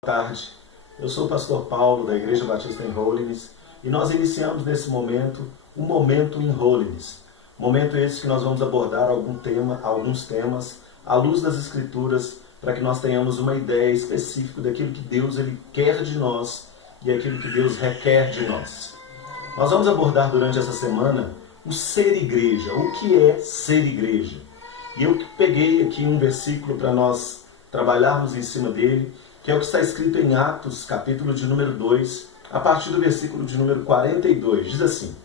Boa tarde, eu sou o pastor Paulo da Igreja Batista em Holiness e nós iniciamos nesse momento um momento em Holiness. Momento esse que nós vamos abordar alguns temas à luz das Escrituras para que nós tenhamos uma ideia específica daquilo que Deus quer de nós e aquilo que Deus requer de nós. Nós vamos abordar durante essa semana o ser igreja, o que é ser igreja. E eu peguei aqui um versículo para nós trabalharmos em cima dele, que é o que está escrito em Atos, capítulo de número 2, a partir do versículo de número 42. Diz assim: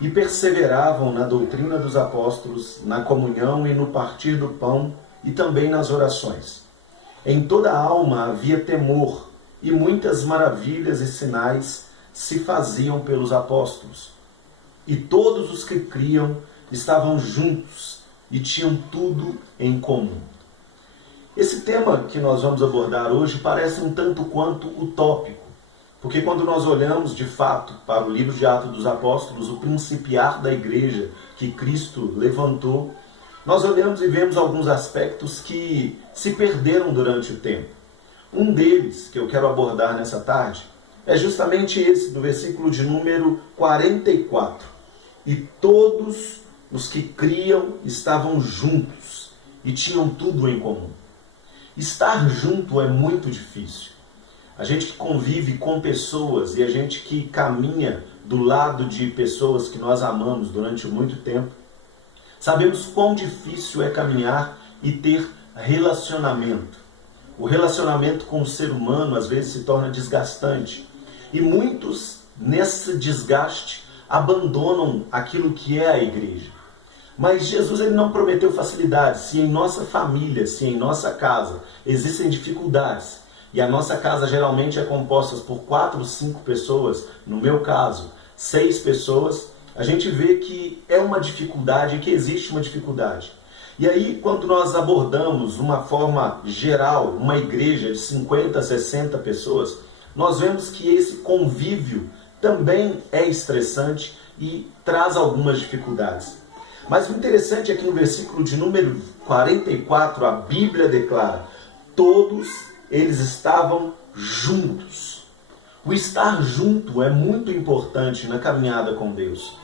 E perseveravam na doutrina dos apóstolos, na comunhão e no partir do pão, e também nas orações. Em toda a alma havia temor, e muitas maravilhas e sinais se faziam pelos apóstolos. E todos os que criam estavam juntos e tinham tudo em comum. Esse tema que nós vamos abordar hoje parece um tanto quanto utópico, porque quando nós olhamos de fato para o livro de Atos dos Apóstolos, o principiar da igreja que Cristo levantou, nós olhamos e vemos alguns aspectos que se perderam durante o tempo. Um deles, que eu quero abordar nessa tarde, é justamente esse do versículo de número 44. E todos os que criam estavam juntos e tinham tudo em comum. Estar junto é muito difícil. A gente que convive com pessoas e a gente que caminha do lado de pessoas que nós amamos durante muito tempo, sabemos quão difícil é caminhar e ter relacionamento. O relacionamento com o ser humano às vezes se torna desgastante. E muitos, nesse desgaste, abandonam aquilo que é a igreja. Mas Jesus ele não prometeu facilidades. Se em nossa família, se em nossa casa existem dificuldades, e a nossa casa geralmente é composta por 4, 5 pessoas, no meu caso, 6 pessoas, a gente vê que é uma dificuldade, que existe uma dificuldade. E aí, quando nós abordamos uma forma geral, uma igreja de 50, 60 pessoas, nós vemos que esse convívio também é estressante e traz algumas dificuldades. Mas o interessante é que no versículo de número 44, a Bíblia declara: todos eles estavam juntos. O estar junto é muito importante na caminhada com Deus,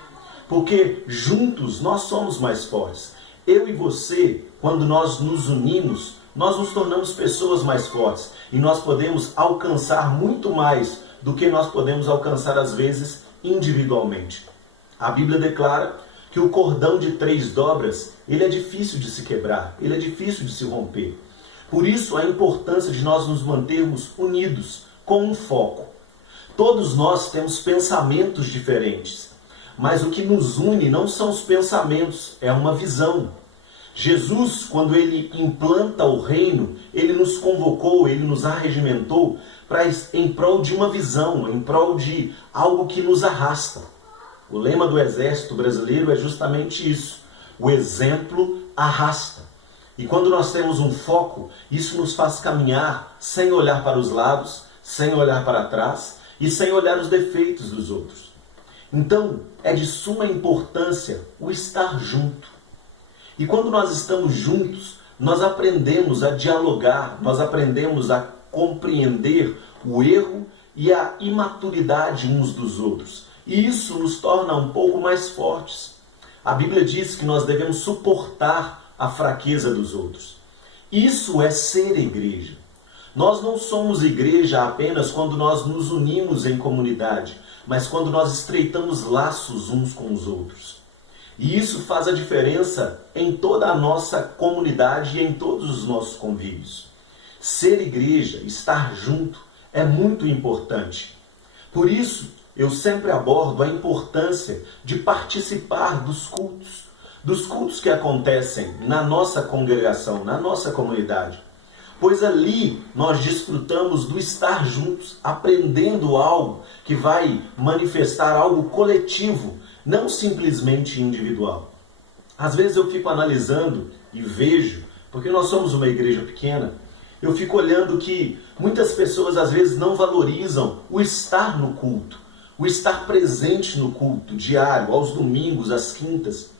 porque juntos nós somos mais fortes. Eu e você, quando nós nos unimos, nós nos tornamos pessoas mais fortes e nós podemos alcançar muito mais do que nós podemos alcançar às vezes individualmente. A Bíblia declara que o cordão de 3 dobras, ele é difícil de se quebrar, ele é difícil de se romper. Por isso a importância de nós nos mantermos unidos, com um foco. Todos nós temos pensamentos diferentes, mas o que nos une não são os pensamentos, é uma visão. Jesus, quando ele implanta o reino, ele nos convocou, ele nos arregimentou em prol de uma visão, em prol de algo que nos arrasta. O lema do Exército Brasileiro é justamente isso: o exemplo arrasta. E quando nós temos um foco, isso nos faz caminhar sem olhar para os lados, sem olhar para trás e sem olhar os defeitos dos outros. Então, é de suma importância o estar junto. E quando nós estamos juntos, nós aprendemos a dialogar, nós aprendemos a compreender o erro e a imaturidade uns dos outros. E isso nos torna um pouco mais fortes. A Bíblia diz que nós devemos suportar a fraqueza dos outros. Isso é ser igreja. Nós não somos igreja apenas quando nós nos unimos em comunidade, mas quando nós estreitamos laços uns com os outros. E isso faz a diferença em toda a nossa comunidade e em todos os nossos convívios. Ser igreja, estar junto, é muito importante. Por isso, eu sempre abordo a importância de participar dos cultos que acontecem na nossa congregação, na nossa comunidade. Pois ali nós desfrutamos do estar juntos, aprendendo algo que vai manifestar algo coletivo, não simplesmente individual. Às vezes eu fico analisando e vejo, porque nós somos uma igreja pequena, eu fico olhando que muitas pessoas às vezes não valorizam o estar no culto, o estar presente no culto diário, aos domingos, às quintas.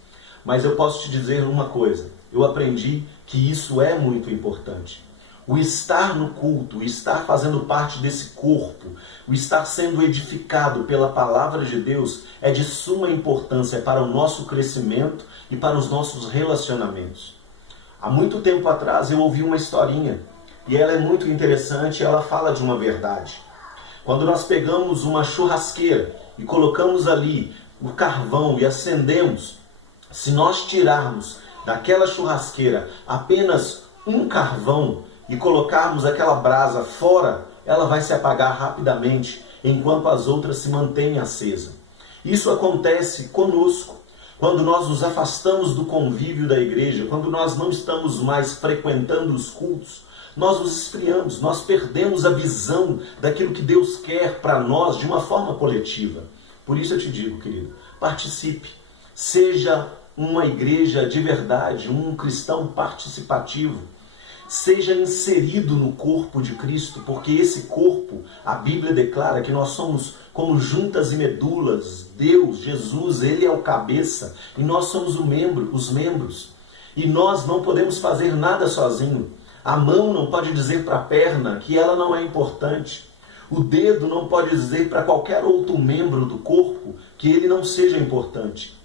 Mas eu posso te dizer uma coisa, eu aprendi que isso é muito importante. O estar no culto, o estar fazendo parte desse corpo, o estar sendo edificado pela palavra de Deus é de suma importância para o nosso crescimento e para os nossos relacionamentos. Há muito tempo atrás eu ouvi uma historinha e ela é muito interessante, ela fala de uma verdade. Quando nós pegamos uma churrasqueira e colocamos ali o carvão e acendemos, se nós tirarmos daquela churrasqueira apenas um carvão e colocarmos aquela brasa fora, ela vai se apagar rapidamente, enquanto as outras se mantêm acesa. Isso acontece conosco. Quando nós nos afastamos do convívio da igreja, quando nós não estamos mais frequentando os cultos, nós nos esfriamos, nós perdemos a visão daquilo que Deus quer para nós de uma forma coletiva. Por isso eu te digo, querido, participe, seja uma igreja de verdade, um cristão participativo. Seja inserido no corpo de Cristo, porque esse corpo, a Bíblia declara que nós somos como juntas e medulas. Deus, Jesus, Ele é o cabeça e nós somos os membros. E nós não podemos fazer nada sozinho. A mão não pode dizer para a perna que ela não é importante. O dedo não pode dizer para qualquer outro membro do corpo que ele não seja importante.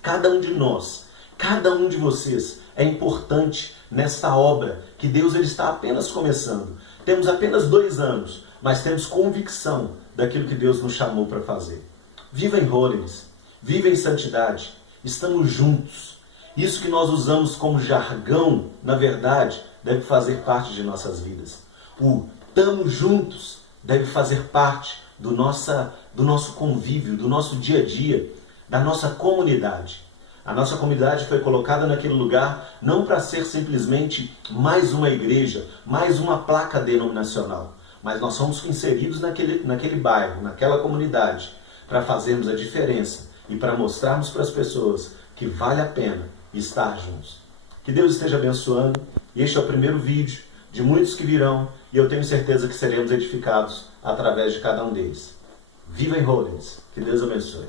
Cada um de nós, cada um de vocês é importante nesta obra que Deus ele está apenas começando. Temos apenas 2 anos, mas temos convicção daquilo que Deus nos chamou para fazer. Viva em holiness, viva em santidade, estamos juntos. Isso que nós usamos como jargão, na verdade, deve fazer parte de nossas vidas. O "tamo juntos" deve fazer parte do nosso convívio, do nosso dia a dia, da nossa comunidade. A nossa comunidade foi colocada naquele lugar não para ser simplesmente mais uma igreja, mais uma placa denominacional, mas nós somos inseridos naquele bairro, naquela comunidade, para fazermos a diferença e para mostrarmos para as pessoas que vale a pena estar juntos. Que Deus esteja abençoando. Este é o primeiro vídeo de muitos que virão e eu tenho certeza que seremos edificados através de cada um deles. Viva em holiness. Que Deus abençoe.